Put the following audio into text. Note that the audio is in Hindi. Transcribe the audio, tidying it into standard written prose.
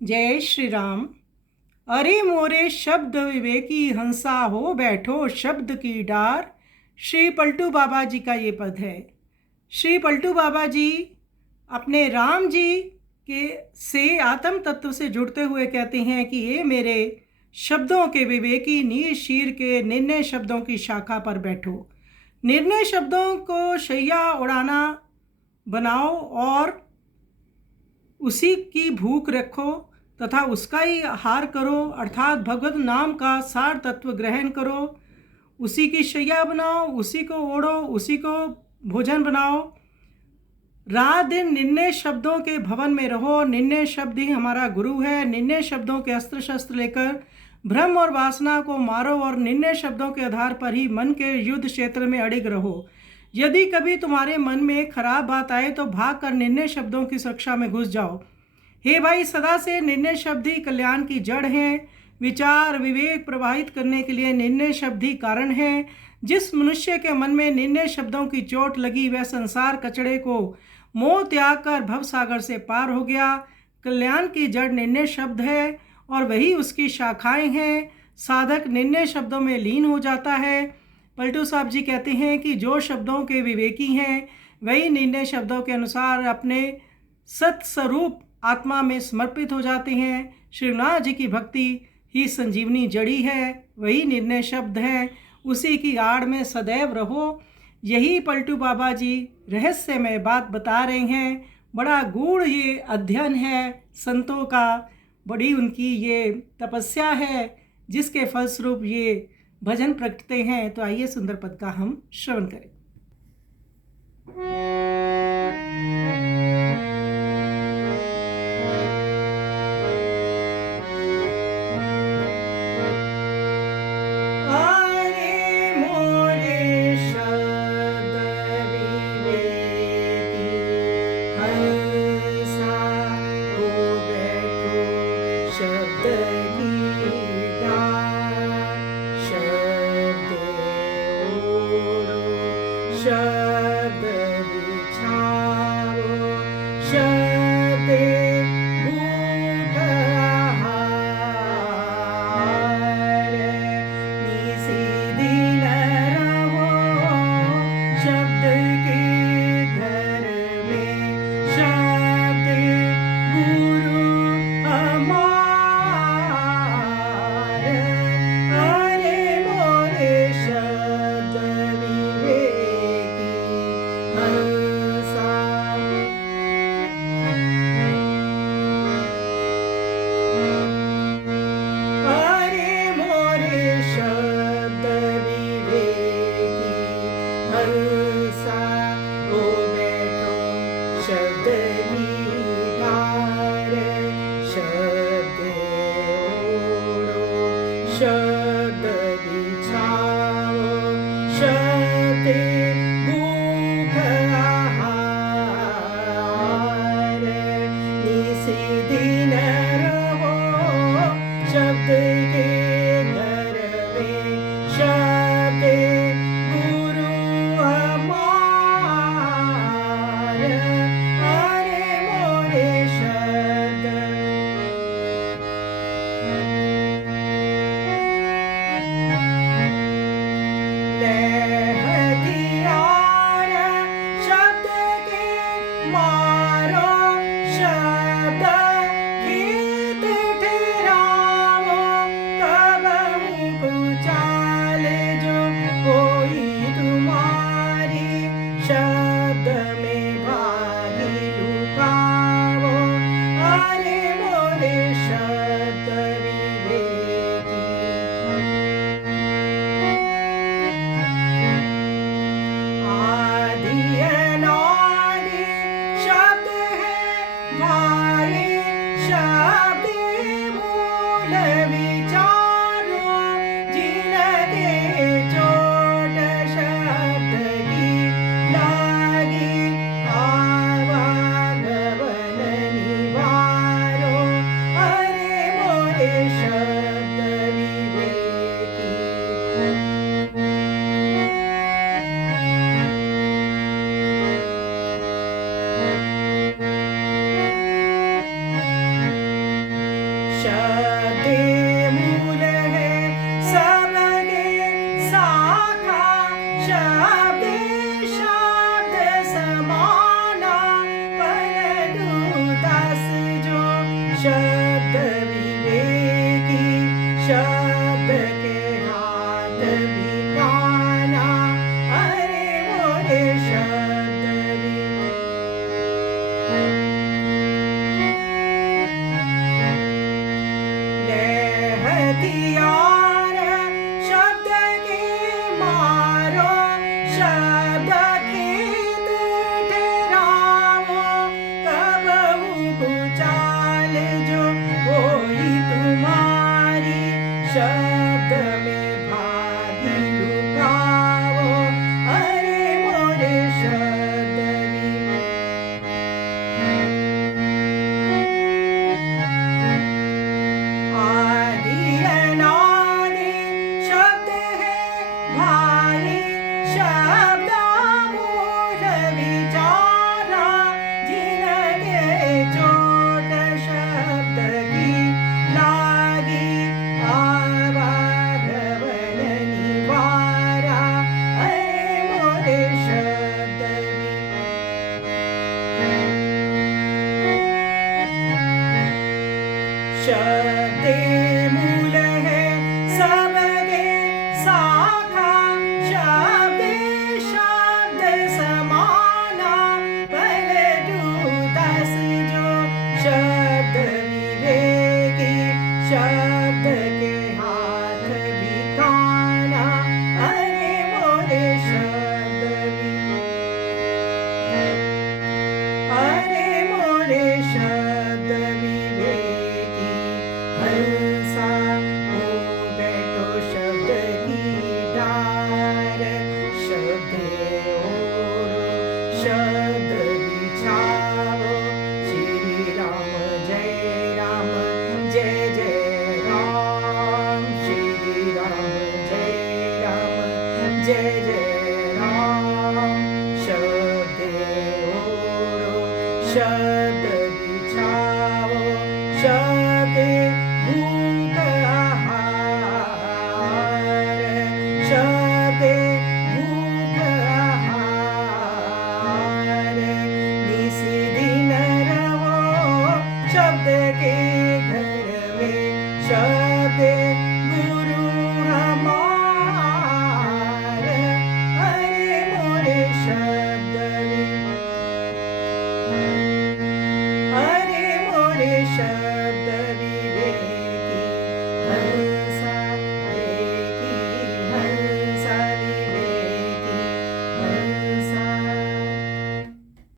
जय श्री राम। अरे मोरे शब्द विवेकी हंसा हो बैठो शब्द की डार। श्री पलटू बाबा जी का ये पद है। श्री पलटू बाबा जी अपने राम जी के से आत्म तत्व से जुड़ते हुए कहते हैं कि ये मेरे शब्दों के विवेकी नीर शीर के निर्णय शब्दों की शाखा पर बैठो। निर्णय शब्दों को शैया उड़ाना बनाओ और उसी की भूख रखो तथा उसका ही आहार करो, अर्थात भगवत नाम का सार तत्व ग्रहण करो। उसी की शैया बनाओ, उसी को ओढ़ो, उसी को भोजन बनाओ। रात दिन निर्णय शब्दों के भवन में रहो। निर्णय शब्द ही हमारा गुरु है। निर्णय शब्दों के अस्त्र शस्त्र लेकर भ्रम और वासना को मारो और निर्णय शब्दों के आधार पर ही मन के युद्ध क्षेत्र में अड़िग रहो। यदि कभी तुम्हारे मन में खराब बात आए तो भाग कर निर्णय शब्दों की सुरक्षा में घुस जाओ। हे भाई, सदा से निर्णय शब्द ही कल्याण की जड़ हैं। विचार विवेक प्रवाहित करने के लिए निर्णय शब्द ही कारण है। जिस मनुष्य के मन में निर्णय शब्दों की चोट लगी वह संसार कचड़े को मोह त्याग कर भव सागर से पार हो गया। कल्याण की जड़ निर्णय शब्द है और वही उसकी शाखाएं हैं। साधक निर्णय शब्दों में लीन हो जाता है। पलटू साहब जी कहते हैं कि जो शब्दों के विवेकी हैं वही निर्णय शब्दों के अनुसार अपने सत्स्वरूप आत्मा में समर्पित हो जाते हैं। श्रीनाथ जी की भक्ति ही संजीवनी जड़ी है, वही निर्णय शब्द है। उसी की आड़ में सदैव रहो। यही पलटू बाबा जी रहस्यमय बात बता रहे हैं। बड़ा गूढ़ ये अध्ययन है संतों का, बड़ी उनकी ये तपस्या है जिसके फलस्वरूप ये भजन प्रकटते हैं। तो आइए सुंदर पद का हम श्रवण करें। शब्द बिछाओ, शब्द भूख आहार, निसी दिन रहो शब्द के घर में, शब्द गुरु हमार। अरे मोरे शब्द विवेकी हंसा। अरे मोरे शब्द विवेकी हंसा, हो बैठो शब्द की डार, शब्द ओढ़ो, शब्द बिछाओ, शब्द भूख आहार, निसी दिन रहो शब्द के घर में, शब्द गुरु हमार। अरे मोरे शब्द हथियार शब्द के मारो, शब्द खेत ठहराओ, तब हमको चाल जो कोई तुम्हारी, शब्द में भागी लुकाओ। अरे मोरे शब्द विवेकी आदि अनादि शब्द है भाई, शब्द मूल विचारो, जिनके चोट शब्द की लागी, आवागमन निवारो। अरे मोरे शब्द विवेकी शब्द मूल है सबके साखा, शब्द शब्द समाना पलटू दास जो, शब्द विवेकी शब्द के हाथ भी काना, अरे मोरे शब्द हथियार शब्द के मारो, शब्द खेत ठहराओ, कब कुचाल जो होई तुम्हारी, शब्द में भागी लुकाओ, अरे मोरे शब्द आदि अनादि शब्द है भारी, शब्द मूल विचारा, जिनके चोट शब्द की लागी, आवागमन निवारा, अरे मोरे शब्द शब्द मूल है सबके साखा, शब्द शब्द समाना पलटू दास जो, शब्द विवेकी शब्द के हाथ भी काना, अरे मोरे शब्द अरे मोरे शब्द विवेकी हंसा हो बैठो शब्द की डार, शब्द ओढ़ो शब्द बिछाओ, श्री राम जय राम जय जय राम, श्री राम जय राम, शब्द ओढ़ो शब्द बिछाओ, शब्द भूख आहार, शब्द भूख आहार, निस दिन रहो शब्द के घर में, शब्द गुरु हमार, अरे मोरे शब्द अरे मोरे शब्द